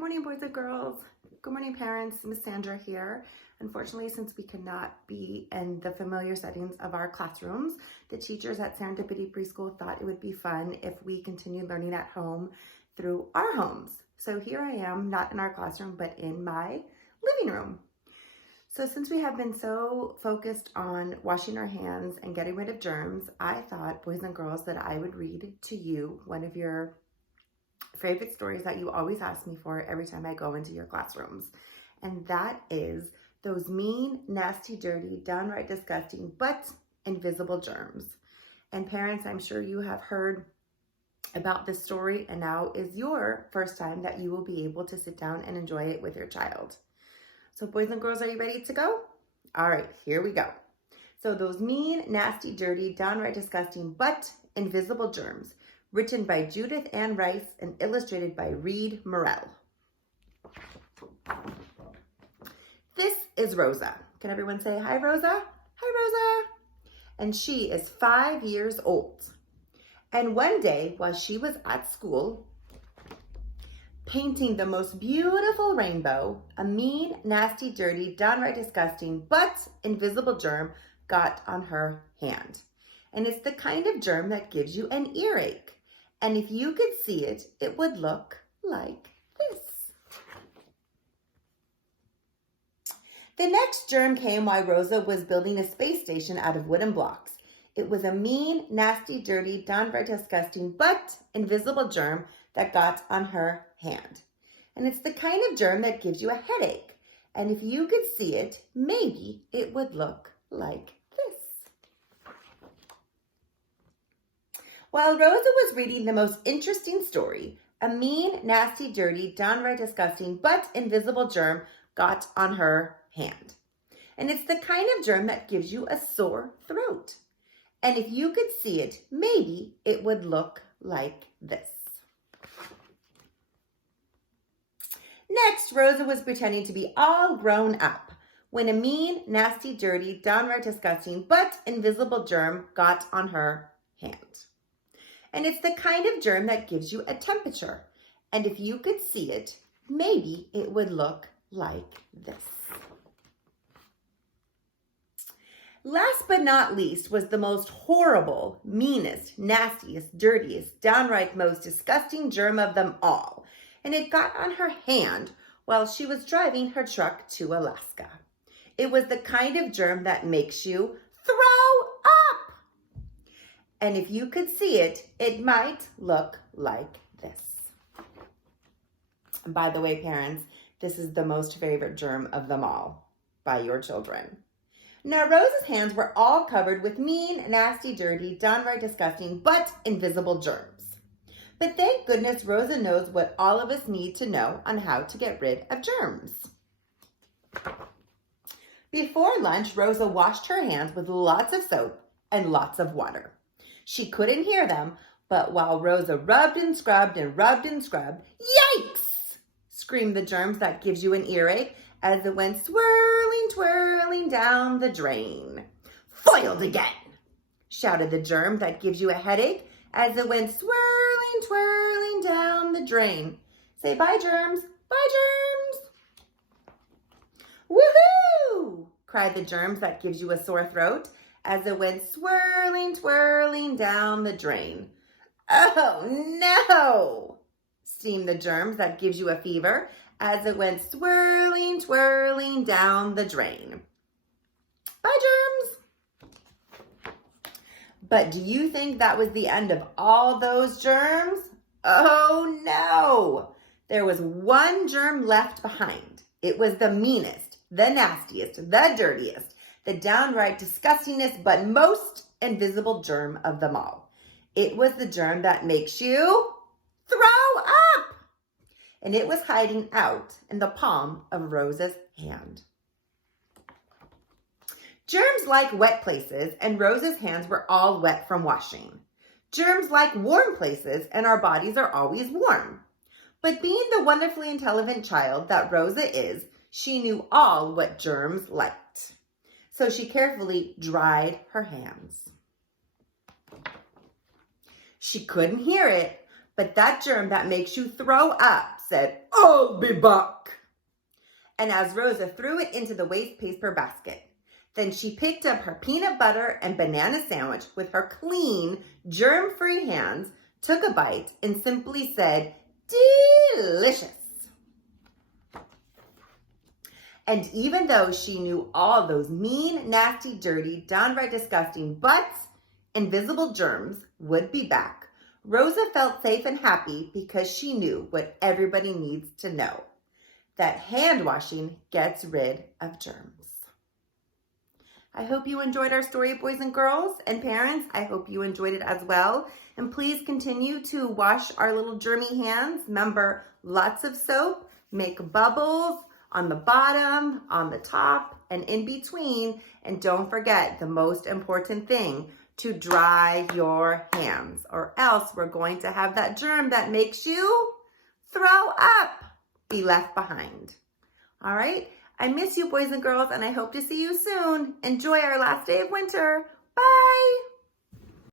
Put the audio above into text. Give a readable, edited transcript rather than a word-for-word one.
morning, boys and girls. Good morning, parents. Miss Sandra here. Unfortunately, since we cannot be in the familiar settings of our classrooms, the teachers at Serendipity Preschool thought it would be fun if we continued learning at home through our homes. So here I am, not in our classroom, but in my living room. So since we have been so focused on washing our hands and getting rid of germs, I thought, boys and girls, that I would read to you one of your favorite stories that you always ask me for every time I go into your classrooms. And that is those mean, nasty, dirty, downright disgusting, but invisible germs. And parents, I'm sure you have heard about this story, and now is your first time that you will be able to sit down and enjoy it with your child. So boys and girls, are you ready to go? All right, here we go. So those mean, nasty, dirty, downright disgusting, but invisible germs. Written by Judith Anne Rice and illustrated by Reed Morell. This is Rosa. Can everyone say hi, Rosa? Hi, Rosa. And she is 5 years old. And one day, while she was at school, painting the most beautiful rainbow, a mean, nasty, dirty, downright disgusting, but invisible germ got on her hand. And it's the kind of germ that gives you an earache. And if you could see it, it would look like this. The next germ came while Rosa was building a space station out of wooden blocks. It was a mean, nasty, dirty, downright disgusting, but invisible germ that got on her hand. And it's the kind of germ that gives you a headache. And if you could see it, maybe it would look like this. While Rosa was reading the most interesting story, a mean, nasty, dirty, downright disgusting, but invisible germ got on her hand. And it's the kind of germ that gives you a sore throat. And if you could see it, maybe it would look like this. Next, Rosa was pretending to be all grown up when a mean, nasty, dirty, downright disgusting, but invisible germ got on her hand. And it's the kind of germ that gives you a temperature. And if you could see it, maybe it would look like this. Last but not least was the most horrible, meanest, nastiest, dirtiest, downright most disgusting germ of them all. And it got on her hand while she was driving her truck to Alaska. It was the kind of germ that makes you throw up. And if you could see it, it might look like this. And by the way, parents, this is the most favorite germ of them all by your children. Now, Rosa's hands were all covered with mean, nasty, dirty, downright disgusting, but invisible germs. But thank goodness Rosa knows what all of us need to know on how to get rid of germs. Before lunch, Rosa washed her hands with lots of soap and lots of water. She couldn't hear them, but while Rosa rubbed and scrubbed and rubbed and scrubbed, yikes! Screamed the germs that gives you an earache as it went swirling, twirling down the drain. Foiled again! Shouted the germ that gives you a headache as it went swirling, twirling down the drain. Say bye, germs. Bye, germs. Woohoo! Cried the germs that gives you a sore throat as it went swirling, twirling down the drain. Oh, no! Steamed the germs that gives you a fever as it went swirling, twirling down the drain. Bye, germs! But do you think that was the end of all those germs? Oh, no! There was one germ left behind. It was the meanest, the nastiest, the dirtiest, the downright disgustingest, but most invisible germ of them all. It was the germ that makes you throw up. And it was hiding out in the palm of Rosa's hand. Germs like wet places, and Rosa's hands were all wet from washing. Germs like warm places, and our bodies are always warm. But being the wonderfully intelligent child that Rosa is, she knew all what germs liked. So she carefully dried her hands. She couldn't hear it, but that germ that makes you throw up said, "I'll be back." And as Rosa threw it into the waste paper basket, then she picked up her peanut butter and banana sandwich with her clean, germ-free hands, took a bite, and simply said, "Delicious." And even though she knew all those mean, nasty, dirty, downright disgusting, but invisible germs would be back, Rosa felt safe and happy because she knew what everybody needs to know, that hand washing gets rid of germs. I hope you enjoyed our story, boys and girls, and parents, I hope you enjoyed it as well. And please continue to wash our little germy hands. Remember, lots of soap, make bubbles on the bottom, on the top, and in between. And don't forget the most important thing, to dry your hands, or else we're going to have that germ that makes you throw up be left behind. All right? I miss you, boys and girls, and I hope to see you soon. Enjoy our last day of winter. Bye!